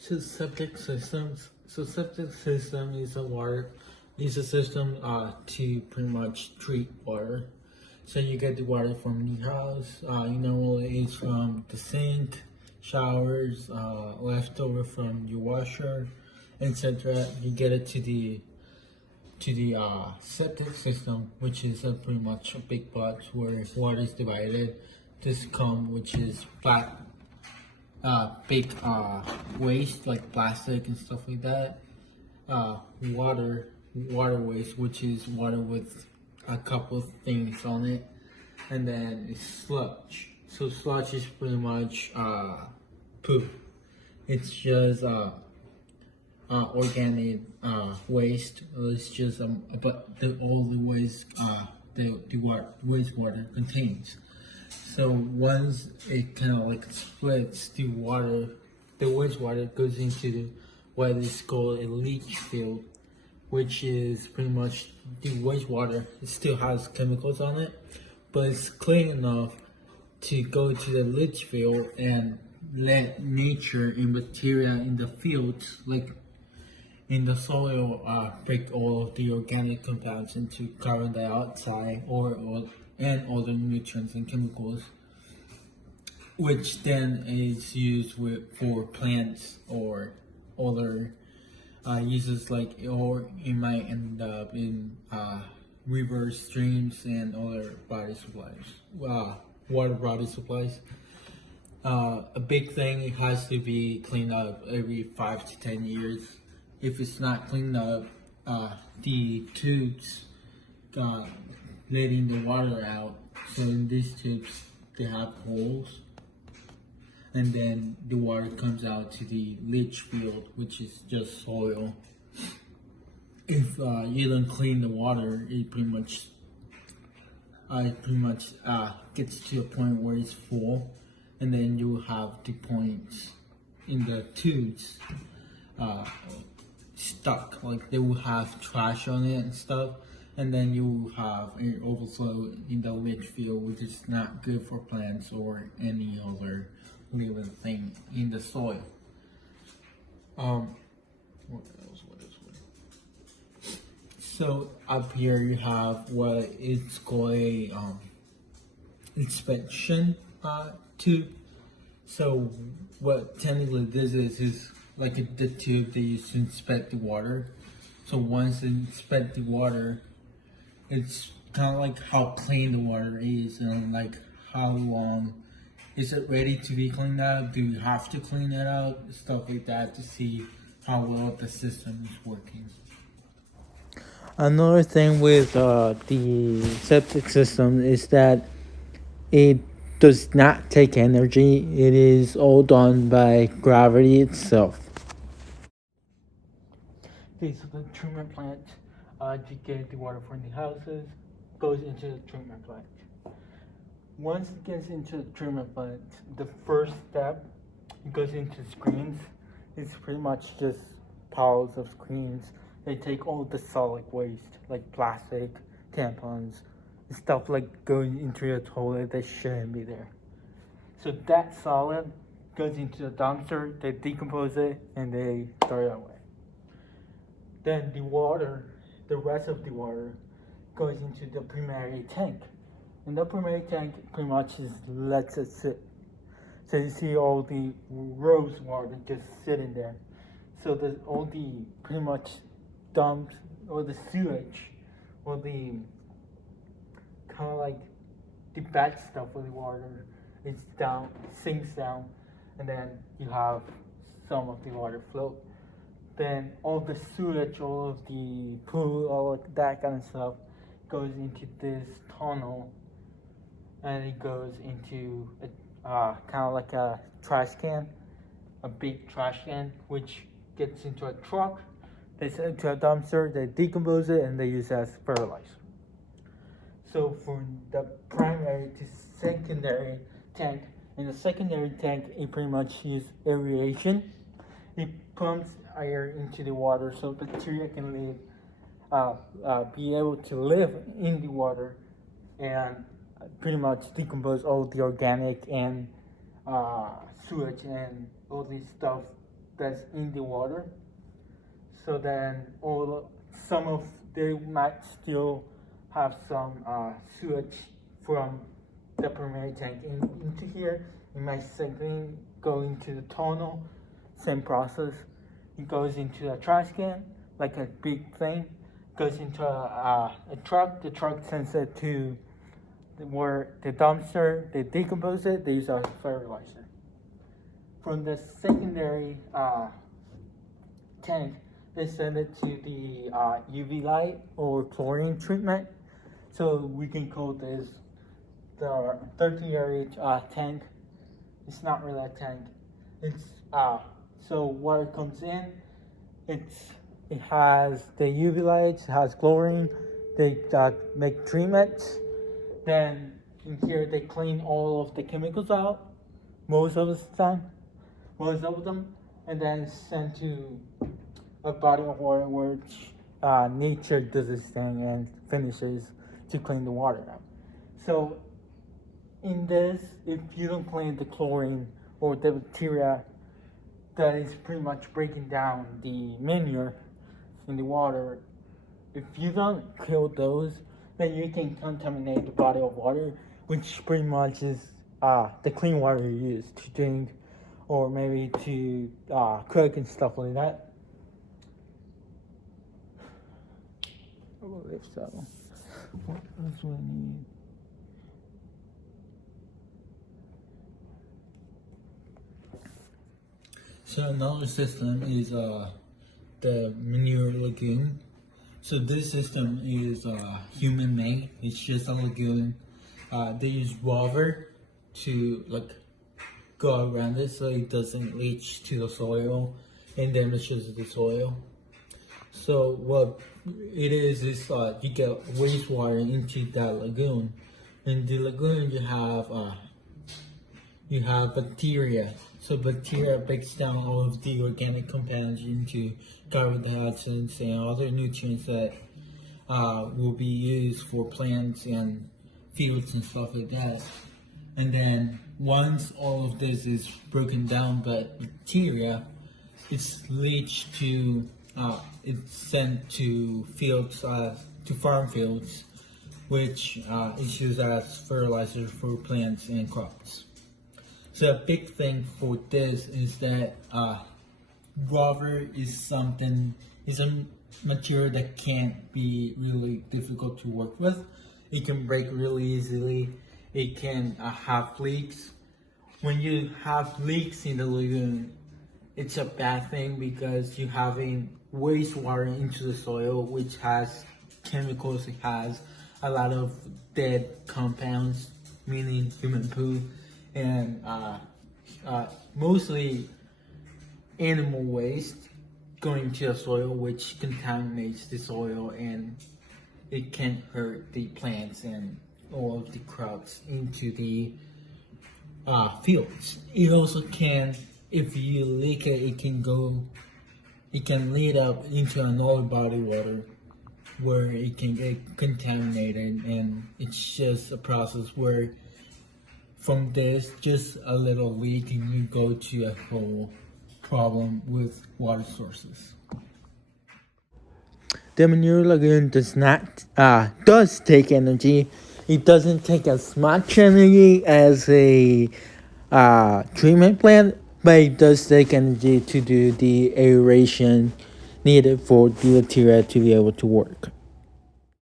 So septic systems. So septic system is a system to pretty much treat water. So you get the water from the house. It's from the sink, showers, leftover from your washer, etc. You get it to the septic system, which is pretty much a big box where water is divided. This come, which is black big waste like plastic and stuff like that. Water waste, which is water with a couple of things on it, and then it's sludge. So sludge is pretty much poop. It's just organic waste. It's just but all the waste the wastewater contains. So once it kind of like splits, the wastewater goes into what is called a leach field, which is pretty much the wastewater. It still has chemicals on it, but it's clean enough to go to the leach field and let nature and bacteria in the fields, like in the soil, break all of the organic compounds into carbon dioxide and other nutrients and chemicals, which then is used for plants or other uses, like, or it might end up in rivers, streams, and other body supplies, water body supplies. A big thing, it has to be cleaned up every 5 to 10 years. If it's not cleaned up, the tubes letting the water out. So in these tubes, they have holes, and then the water comes out to the leach field, which is just soil. If you don't clean the water, it pretty much gets to a point where it's full, and then you have the points in the tubes stuck, like they will have trash on it and stuff, and then you will have an overflow in the leach field, which is not good for plants or any other living thing in the soil. What else? So up here you have what it's called a inspection tube. So what technically this is like the tube they use to inspect the water. So once they inspect the water, it's kind of like how clean the water is, and like how long is it ready to be cleaned out? Do you have to clean it out? Stuff like that to see how well the system is working. Another thing with the septic system is that it does not take energy. It is all done by gravity itself. Okay, so the treatment plant to get the water from the houses goes into the treatment plant. Once it gets into the treatment plant, the first step, it goes into screens. It's pretty much just piles of screens. They take all the solid waste, like plastic, tampons, stuff like going into your toilet that shouldn't be there. So that solid goes into the dumpster, they decompose it, and they throw it away. Then the rest of the water goes into the primary tank. And the primary tank pretty much just lets it sit. So you see all the rose water just sitting there. So there's all the pretty much dumps or the sewage or the kind of like the bad stuff of the water is down, sinks down, and then you have some of the water float. Then all the sewage, all of the poo, all of that kind of stuff goes into this tunnel, and it goes into a kind of like a trash can, a big trash can, which gets into a truck. They send it to a dumpster, they decompose it, and they use it as fertilizer. So from the primary to secondary tank, in the secondary tank, it pretty much uses aeration. It pumps air into the water so bacteria can be able to live in the water and pretty much decompose all the organic and sewage and all this stuff that's in the water. So then some of they might still have some sewage from the primary tank into here. It might simply go into the tunnel. Same process. It goes into a trash can, like a big thing. Goes into a truck. The truck sends it to where the dumpster. They decompose it. They use a fertilizer. From the secondary tank, they send it to the UV light or chlorine treatment. So we can call this the tertiary tank. It's not really a tank. It's so water comes in. It has the UV lights. It has chlorine. They make treatments. Then in here they clean all of the chemicals out. Most of them, and then sent to a body of water which nature does this thing and finishes to clean the water out. So in this, if you don't clean the chlorine or the bacteria that is pretty much breaking down the manure in the water, if you don't kill those, then you can contaminate the body of water, which pretty much is the clean water you use to drink or maybe to cook and stuff like that. I believe so. What else do I need? So another system is the manure lagoon. So this system is human made. It's just a lagoon. They use water to go around it so it doesn't leach to the soil and damages the soil. So what it is you get wastewater into that lagoon. In the lagoon you have bacteria. So bacteria breaks down all of the organic compounds into carbon dioxide and other nutrients that will be used for plants and fields and stuff like that. And then once all of this is broken down by bacteria, it's leached to, it's sent to fields, to farm fields, which is used as fertilizer for plants and crops. So a big thing for this is that rubber is a material that can't be really difficult to work with. It can break really easily. It can have leaks. When you have leaks in the lagoon, it's a bad thing because you're having wastewater into the soil, which has chemicals. It has a lot of dead compounds, meaning human poo, and mostly animal waste going to the soil, which contaminates the soil, and it can hurt the plants and all of the crops into the fields. It also can, if you leak it, it can lead up into another body water where it can get contaminated, and it's just a process where from this, just a little leak and you go to a whole problem with water sources. The manure lagoon does take energy. It doesn't take as much energy as a treatment plant, but it does take energy to do the aeration needed for the bacteria to be able to work.